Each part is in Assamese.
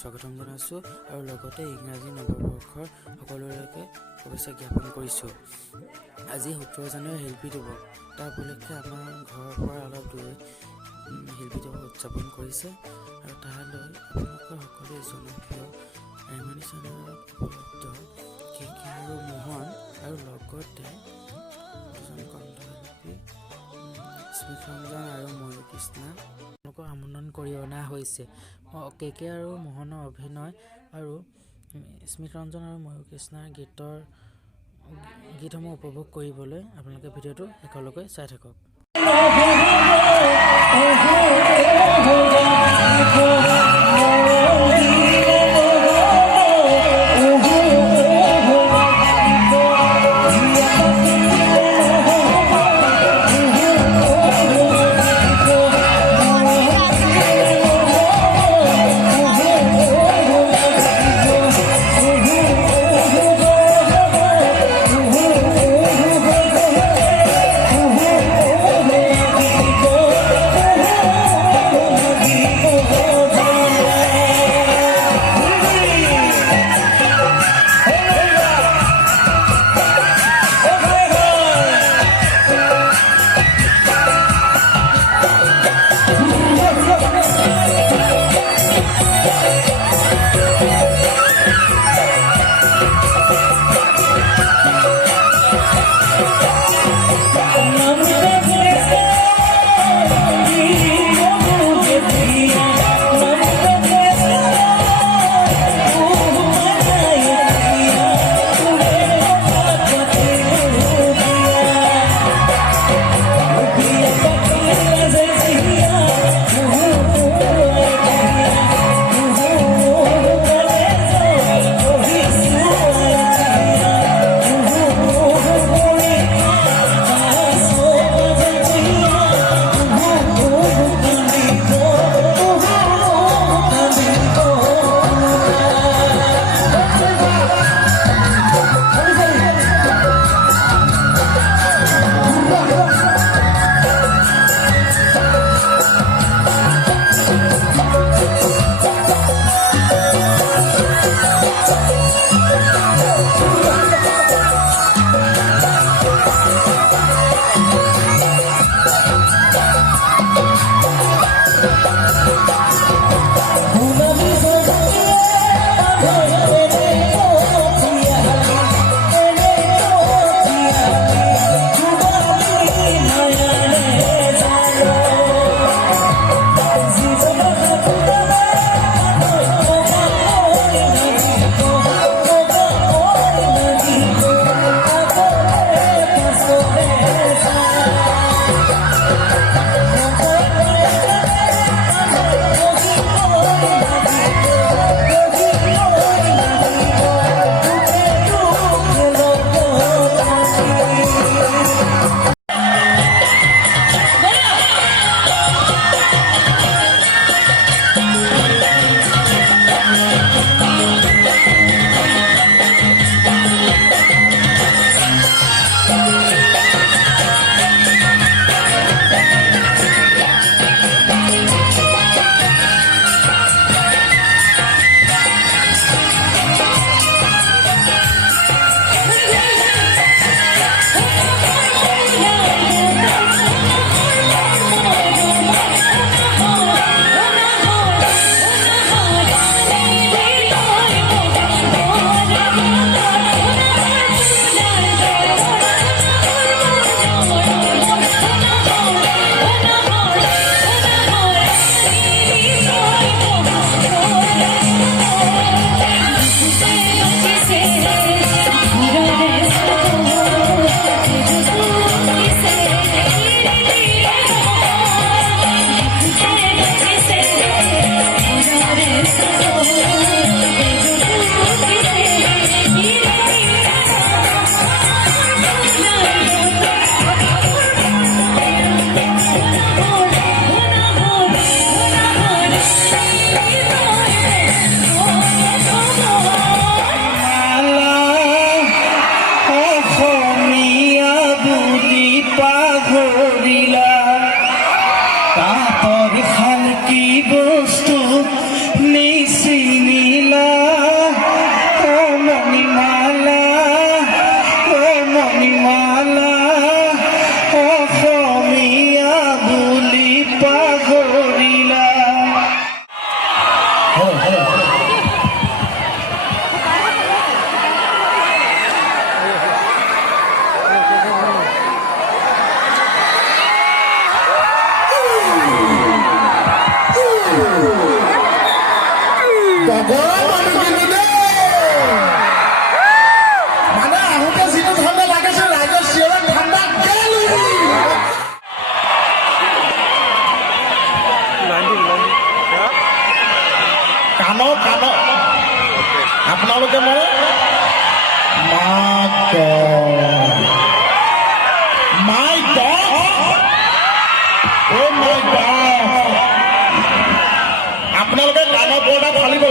স্বাগতম জনাইছোঁ আৰু লগতে ইংৰাজী নৱবৰ্ষৰ সকলোলৈকে শুভেচ্ছা জ্ঞাপন কৰিছোঁ। আজি 17 জানুৱাৰী শিল্পী দিৱস, তাৰ উপলক্ষে আমাৰ ঘৰৰ পৰা অলপ দূৰৈত শিল্পী দিৱস উদযাপন কৰিছে আৰু তালৈ আপোনালোকৰ সকলোৱে জনপ্ৰিয় ৰেঙনি চেনেলত উপলব্ধ কেকে আৰু মোহন আৰু লগতে দুজন কণ্ঠশিল্পী স্মিত ৰঞ্জন আৰু ময়ূৰ কৃষ্ণা তেওঁলোকক আমন্ত্ৰণ কৰি অনা হৈছে। কেকে আৰু মোহনৰ অভিনয় আৰু স্মিত ৰঞ্জন আৰু ময়ূৰ কৃষ্ণাৰ গীতসমূহ উপভোগ কৰিবলৈ আপোনালোকে ভিডিঅ'টো শেষলৈকে চাই থাকক।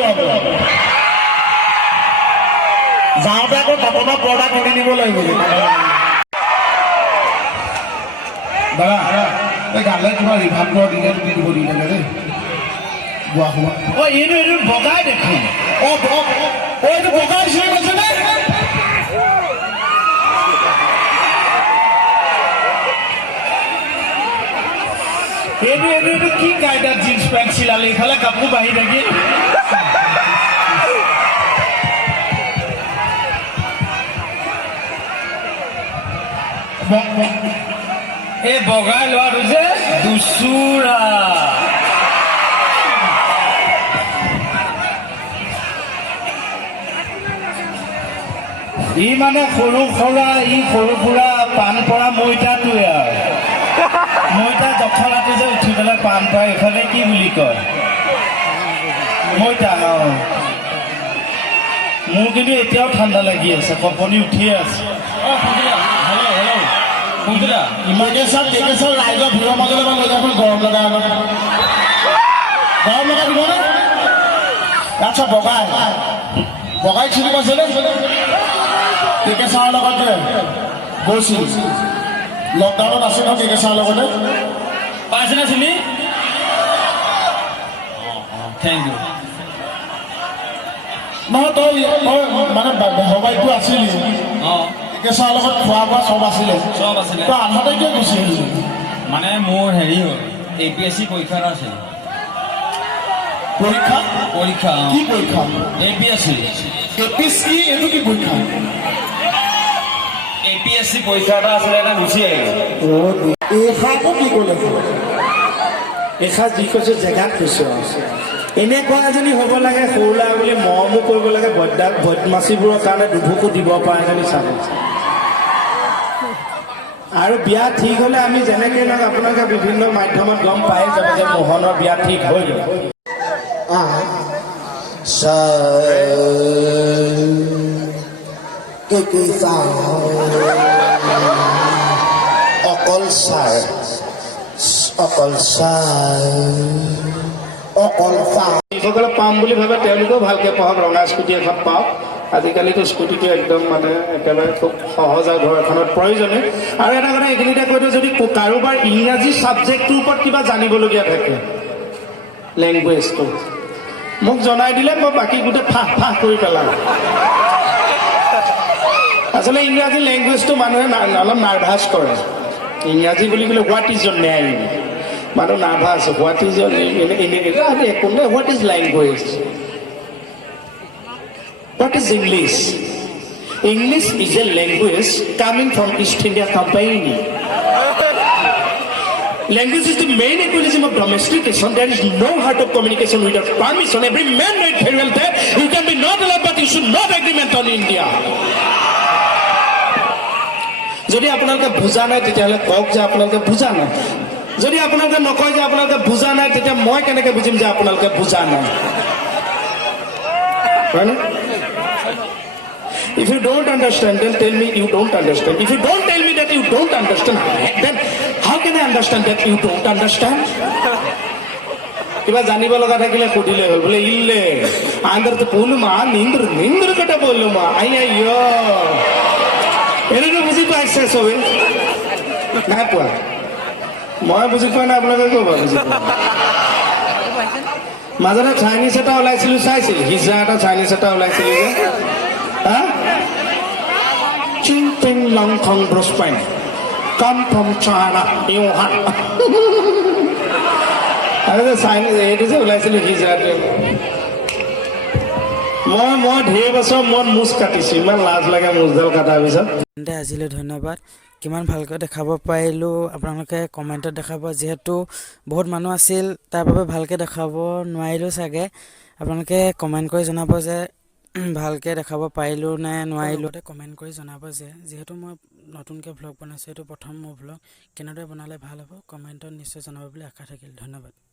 যাব যাওঁতে আকৌ কটনৰ পৰ্দা কিনি নিব লাগিব দাদা এই গালে কিবা ৰিভাৰ্টৰ দিলে তুমি দিব দিলে দেই গোৱা সময় এইটো বগাই দেখোন এইটো বগাই চিনি কৈছে নে এইটো কি কাইদাত জিন্স পেণ্ট চিলালে ইফালে কাপোৰ বাঢ়ি থাকিল এই বগাই লোৱাটো যে দুচুৰা ই মানে সৰু সুৰা পাণ পৰা মইতাটোৱে আৰু মইতা জখলাটো যে উঠি পেলাই পাণ পায় এইফালে কি বুলি কয় মইতা মোৰ কিন্তু এতিয়াও ঠাণ্ডা লাগি আছে কপনি উঠিয়ে আছে ইমানে চাল ৰাইজৰ ভিৰৰ মাজলৈ লৈ যাব গৰম লগা আগত গৰম লগা দিবনে আচ্ছা বগাই চিনি পাইছেনে টেকেচাৰৰ লগত গৈছিল লকডাউনত আছে ন টেকেচাৰৰ লগতে পাইছেনে চিনি থেংক ইউ নহয় তই মানে বেহবাৰীটো আছিল টেকেচাৰৰ লগত খোৱা বোৱা চব আছিলে তই আধাতে কিয় গুচি আহিলি মানে মোৰ হেৰি হ'ল APSC পৰীক্ষা এটা আছিল পৰীক্ষা কি পৰীক্ষা APSC এইটো কি পৰীক্ষা APSC পৰীক্ষা এটা আছিলে এটা গুচি আহিলোঁ এইষাৰটো কি ক'লে এসাঁজ যি কৈছে জেগাত কৈছে এনেকুৱা এজনী হ'ব লাগে সৰু ল'ৰা বুলি মৰমো কৰিব লাগে বদমাচিবোৰৰ কাৰণে দুভুকো দিব পৰা এজনী চাব আৰু বিয়া ঠিক হ'লে আমি যেনেকৈ লওক আপোনালোকে বিভিন্ন মাধ্যমত গম পাই যাব যে মোহনৰ বিয়া ঠিক হৈ গ'ল যিসকলে পাম বুলি ভাবে তেওঁলোকেও ভালকৈ পঢ়ক ৰঙা স্কুটি এখন পাওক আজিকালিতো স্কুটিটো একদম মানে একেবাৰে খুব সহজ আৰু ঘৰ এখনত প্ৰয়োজনীয় আৰু এটা কথা এইখিনিতে কৈ দিওঁ যদি কাৰোবাৰ ইংৰাজী ছাবজেক্টটোৰ ওপৰত কিবা জানিবলগীয়া থাকে লেংগুৱেজটো মোক জনাই দিলে মই বাকী গোটেই ফাঁহ কৰি পেলাম আচলতে ইংৰাজী লেংগুৱেজটো মানুহে অলপ নাৰ্ভাছ কৰে ইংৰাজী বুলি ক'লে হোৱাট ইজ ইয়ৰ নেম মানুহ নাৰ্ভাছ হোৱাট ইজ ইয়ৰ একো নাই what is language What is English? English is a language coming from East India Company. Language is the main mechanism of domestication. There is no heart of communication without permission. Every man made very well there. You can be not allowed, but you should not agreement on India. যদি আপোনালোকে বুজা নাই তেতিয়াহ'লে কওক যে আপোনালোকে বুজা নাই যদি আপোনালোকে নকয় যে আপোনালোকে বুজা নাই তেতিয়া মই কেনেকৈ বুজিম যে আপোনালোকে বুজা নাই হয়নে If you don't understand, then tell me you don't understand. If you don't tell me that you don't understand, then how can I understand that you don't understand? কিবা জানিব লগা থাকিলে সুধিলে হ'ল বোলে ইল্লে আন্দৰটো পলুমা নিন্দ্ৰ কটা পলুমা আయ్యో এনেকৈ বুজি পাইছে চবে নাই পোৱা মই বুজি পোৱা নাই আপোনালোকে ক'ব বুজি পোৱা মাজতে চাইনিজ এটা ওলাইছিলো চাইছিল হিজা এটা চাইনিজ এটা ওলাইছিলো যে Ching Ping Long Kong Bruce Wayne come from China Wuhan আৰু যে চাইনিজ এইটো যে ওলাইছিলো হিজাটো মই ঢেৰ বছৰ মন মুচ কাটিছো ইমান লাজ লাগে মুচডাল কটাৰ পিছত আজিলৈ ধন্যবাদ কিমান ভালকৈ দেখাব পাৰিলোঁ আপোনালোকে কমেণ্টত দেখাব যিহেতু বহুত মানুহ আছিল তাৰ বাবে ভালকৈ দেখাব নোৱাৰিলোঁ চাগে আপোনালোকে কমেণ্ট কৰি জনাব যে ভালকৈ দেখাব পাৰিলোঁ নে নোৱাৰিলোঁ কমেণ্ট কৰি জনাব যে যিহেতু মই নতুনকৈ ভ্লগ বনাইছোঁ এইটো প্ৰথম মোৰ ভ্লগ কেনেদৰে বনালে ভাল হ'ব কমেণ্টত নিশ্চয় জনাব বুলি আশা থাকিল ধন্যবাদ